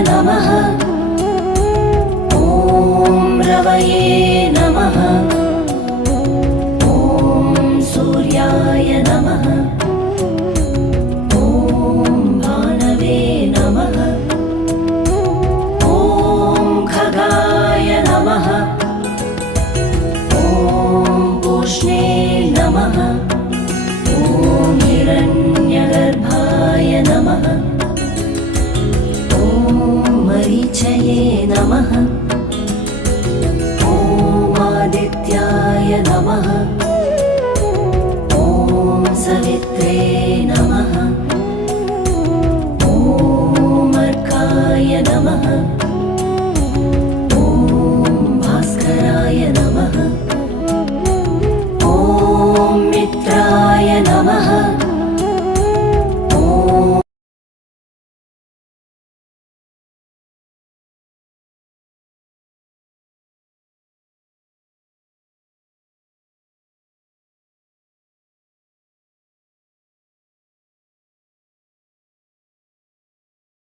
नमः। ॐ रवये नमः। ॐ सूर्याय नमः। ॐ भानवे नमः। ॐ खगाय नमः। ॐ पूष्णे नमः। ॐ हिरण्यगर्भाय नमः। ॐ मरीचये नमः। ॐ आदित्याय नमः। ॐ सवित्रे नमः।